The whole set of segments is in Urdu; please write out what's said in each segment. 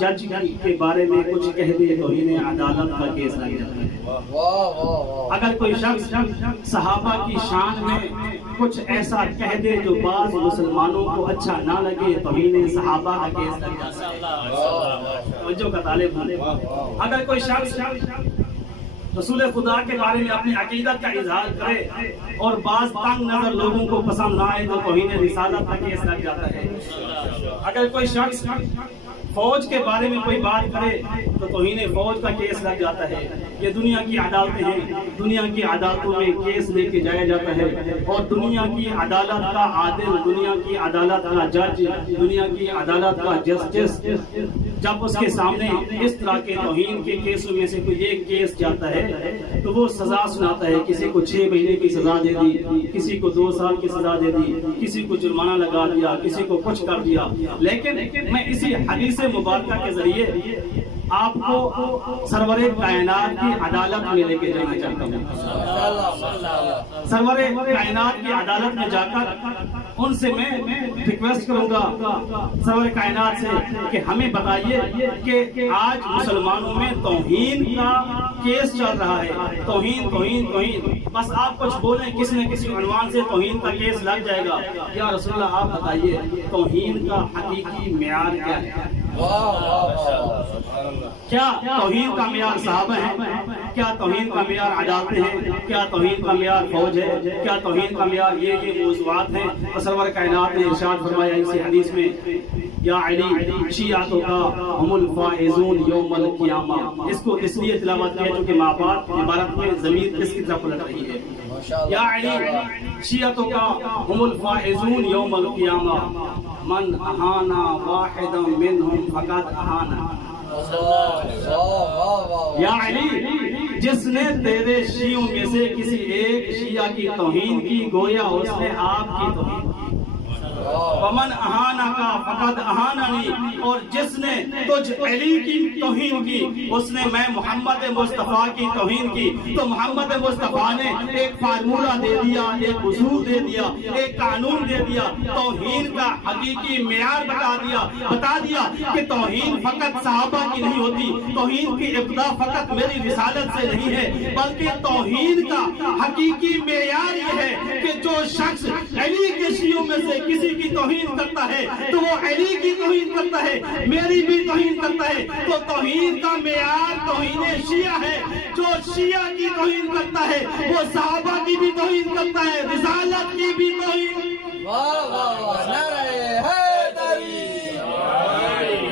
جج کے بارے میں کچھ کہہ دے تو انہیں عدالت کا کیس لگ جاتا ہے۔ اگر کوئی شخص صحابہ کی شان میں کچھ ایسا کہہ دے جو بعض مسلمانوں کو اچھا نہ لگے تو انہیں صحابہ کا کیس لگ جاتا ہے۔ توجہ کا طالب ہوں۔ اگر کوئی شخص رسول خدا کے بارے میں اپنی عقیدت کا اظہار کرے اور بعض تنگ نظر لوگوں کو پسند نہ آئے تو توہین رسالت کا کیس لگ جاتا ہے۔ اگر کوئی شخص فوج کے بارے میں کوئی بات کرے تو توہین فوج کا کیس لگ جاتا ہے۔ یہ دنیا کی عدالتیں ہیں، دنیا کی عدالتوں میں کیس لے کے جایا جاتا ہے اور دنیا کی عدالت کا عادل، دنیا کی عدالت کا جج، دنیا کی عدالت کا جسٹس جب اس کے سامنے اس طرح کے توہین کے کیسوں میں سے کوئی ایک کیس جاتا ہے تو وہ سزا سناتا ہے۔ کسی کو 6 مہینے کی سزا دے دی، کسی کو 2 سال کی سزا دے دی، کسی کو جرمانہ لگا دیا، کسی کو کچھ کر دیا۔ لیکن میں اسی حدیث مبارکہ کے ذریعے آپ کو سرور کائنات کی عدالت میں لے کے جانا چاہتا ہوں۔ سرور کائنات کی عدالت میں جا کر ان سے میں ریکویسٹ کروں گا سرور کائنات سے کہ ہمیں بتائیے کہ آج مسلمانوں میں توہین کا کیس چل رہا ہے۔ توہین توہین توہین، بس آپ کچھ بولیں کسی نہ کسی عنوان سے توہین کا کیس لگ جائے گا۔ یا رسول اللہ آپ بتائیے توہین کا حقیقی معیار کیا ہے؟ کیا توہین کا معیار صحابہ ہے؟ کیا توہین کا معیار عدالتیں ہیں؟ کیا توہین کا معیار فوج ہے؟ کیا توہین کا معیار یہ موضوعات ہیں؟ اور سرور کائنات نے ارشاد فرمایا اسی حدیث میں، یا علی شیعتک ہم الفائزون یوم القیامہ۔ اس کو اس لیے تلاوت کیا چونکہ ماں باپ عبارت میں ضمیر اس کی طرف پلٹ رہی ہے۔ یا علی شیعتک ہم الفائزون یوم القیامہ، من اہانا واحدا منہم فقد اہانا۔ یا علی جس نے تیرے شیعوں میں سے کسی ایک شیعہ کی توہین کی گویا اس نے آپ کی توہین کی۔ ومن اہانا کا فقد اہاننی، اور جس نے تجھ علی کی توہین کی اس نے میں محمد مصطفیٰ کی توہین کی۔ تو محمد مصطفیٰ نے ایک فارمولہ دے دیا، ایک اصول دے دیا، ایک قانون دے دیا، توہین کا حقیقی معیار بتا دیا کہ توہین فقط صحابہ کی نہیں ہوتی، توہین کی ابتدا فقط میری رسالت سے نہیں ہے، بلکہ توہین کا حقیقی معیار یہ ہے کہ جو شخص علی کے شیعوں میں سے کسی کی توہین کرتا ہے تو وہ علی کی توہین کرتا ہے، میری بھی توہین کرتا ہے۔ تو توہین کا معیار توہین شیعہ ہے۔ جو شیعہ کی توہین کرتا ہے وہ صحابہ کی بھی توہین کرتا ہے، رسالت کی بھی توہین۔ واہ واہ واہ، نعرہ حیدری،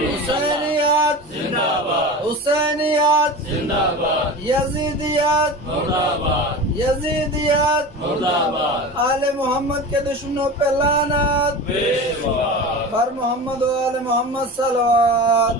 حسینیت زندہ باد، حسینیت زندہ باد، یزیدیت مردہ باد، یزیدیت مردہ باد، آل محمد کے دشمنوں پہ لعنت، بر محمد و آل محمد صلوات۔